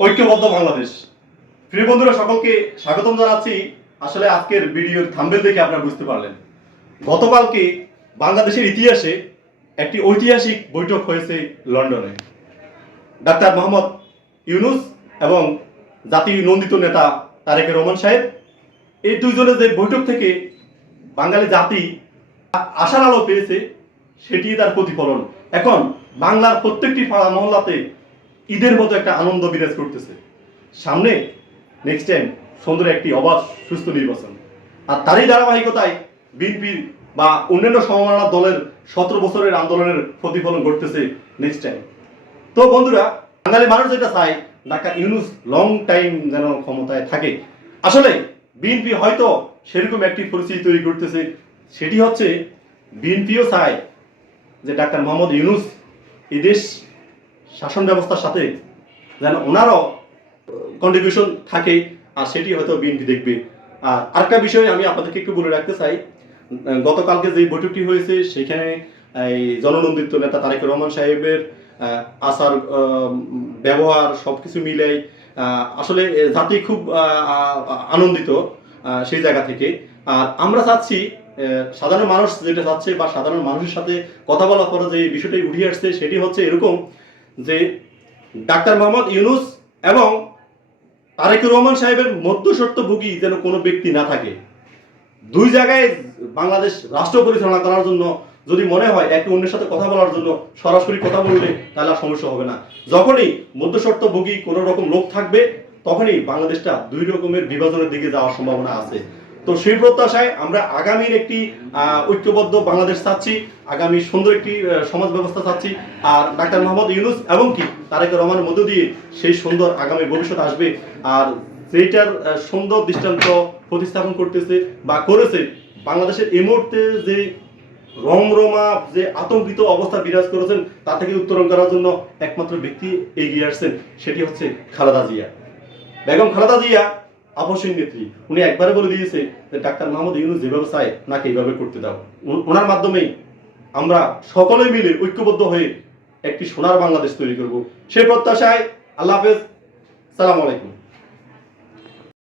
ঐক্যবদ্ধ বাংলাদেশ। প্রিয় বন্ধুরা, সকলকে স্বাগতম জানাচ্ছি। আসলে আজকের ভিডিওর থাম্বনেল দেখে আপনারা বুঝতে পারলেন, গতকালকে বাংলাদেশের ইতিহাসে একটি ঐতিহাসিক বৈঠক হয়েছে লন্ডনে। ডাক্তার মোহাম্মদ ইউনূস এবং জাতীয় নন্দিত নেতা তারেক রহমান সাহেব, এই দুইজনের যে বৈঠক থেকে বাঙালি জাতি আশার আলো পেয়েছে, সেটি তার প্রতিফলন। এখন বাংলার প্রত্যেকটি পাড়া মহল্লাতে ঈদের মতো একটা আনন্দ বিরাজ করতেছে। সামনে নেক্সট টাইম সুন্দর একটি অবাধ সুস্থ নির্বাচন, আর তারই ধারাবাহিকতায় বিএনপির বা অন্যান্য সমমনা দলের 17 বছরের আন্দোলনের প্রতিফলন ঘটতেছে নেক্সট টাইম। তো বন্ধুরা, বাঙালি মানুষ যেটা চায়, ডাক্তার ইউনূস লং টাইম যেন ক্ষমতায় থাকে। আসলে বিএনপি হয়তো সেরকম একটি পরিস্থিতি তৈরি করতেছে, সেটি হচ্ছে বিএনপিও চায় যে ডাক্তার মোহাম্মদ ইউনূস এই দেশ শাসন ব্যবস্থার সাথে যেন ওনারও কন্ট্রিবিউশন থাকে, আর সেটি হয়তো বিএনপি দেখবে। আর আরেকটা বিষয় আমি আপনাদেরকে একটু বলে রাখতে চাই, গতকালকে যে বৈঠকটি হয়েছে সেখানে এই জননন্দিত নেতা তারেক রহমান সাহেবের আচার ব্যবহার সবকিছু মিলাই আসলে জাতি খুব আনন্দিত সেই জায়গা থেকে। আর আমরা চাচ্ছি, সাধারণ মানুষ যেটা চাচ্ছে বা সাধারণ মানুষের সাথে কথা বলার পরে যে বিষয়টি উঠে আসছে সেটি হচ্ছে এরকম যে ডাক্তার মোহাম্মদ ইউনূস এবং তারেক রহমান সাহেবের মধ্যস্বত্বভোগী যেন কোনো ব্যক্তি না থাকে। দুই জায়গায় বাংলাদেশ রাষ্ট্র পরিচালনা করার জন্য যদি মনে হয় একে অন্যের সাথে কথা বলার জন্য সরাসরি কথা বললে তাহলে আর সমস্যা হবে না। যখনই মধ্যস্বত্বভোগী কোনো রকম লোক থাকবে, তখনই বাংলাদেশটা দুই রকমের বিভাজনের দিকে যাওয়ার সম্ভাবনা আছে। তো সেই প্রত্যাশায় আমরা আগামীর একটি ঐক্যবদ্ধ বাংলাদেশ চাচ্ছি, আগামী সুন্দর একটি সমাজ ব্যবস্থা চাচ্ছি। আর ডাক্তার মোহাম্মদ ইউনূস এবং কি তারেক রহমানের মধ্য দিয়ে সেই সুন্দর আগামী ভবিষ্যৎ আসবে। আর যেটার সুন্দর দৃষ্টান্ত প্রতিস্থাপন করতেছে বা করেছে, বাংলাদেশের এই মুহূর্তে যে রমরমা যে আতঙ্কিত অবস্থা বিরাজ করেছেন, তা থেকে উত্তরণ করার জন্য একমাত্র ব্যক্তি এগিয়ে আসছেন, সেটি হচ্ছে খালেদা জিয়া। বেগম খালেদা জিয়া আপসীন নেত্রী, উনি একবারে বলে দিয়েছে যে ডাক্তার মোহাম্মদ ইউনূস যেভাবে চায় নাকি এইভাবে করতে দাও। ওনার মাধ্যমেই আমরা সকলে মিলে ঐক্যবদ্ধ হয়ে একটি সোনার বাংলাদেশ তৈরি করব, সেই প্রত্যাশায়। আল্লাহ হাফেজ, সালাম আলাইকুম।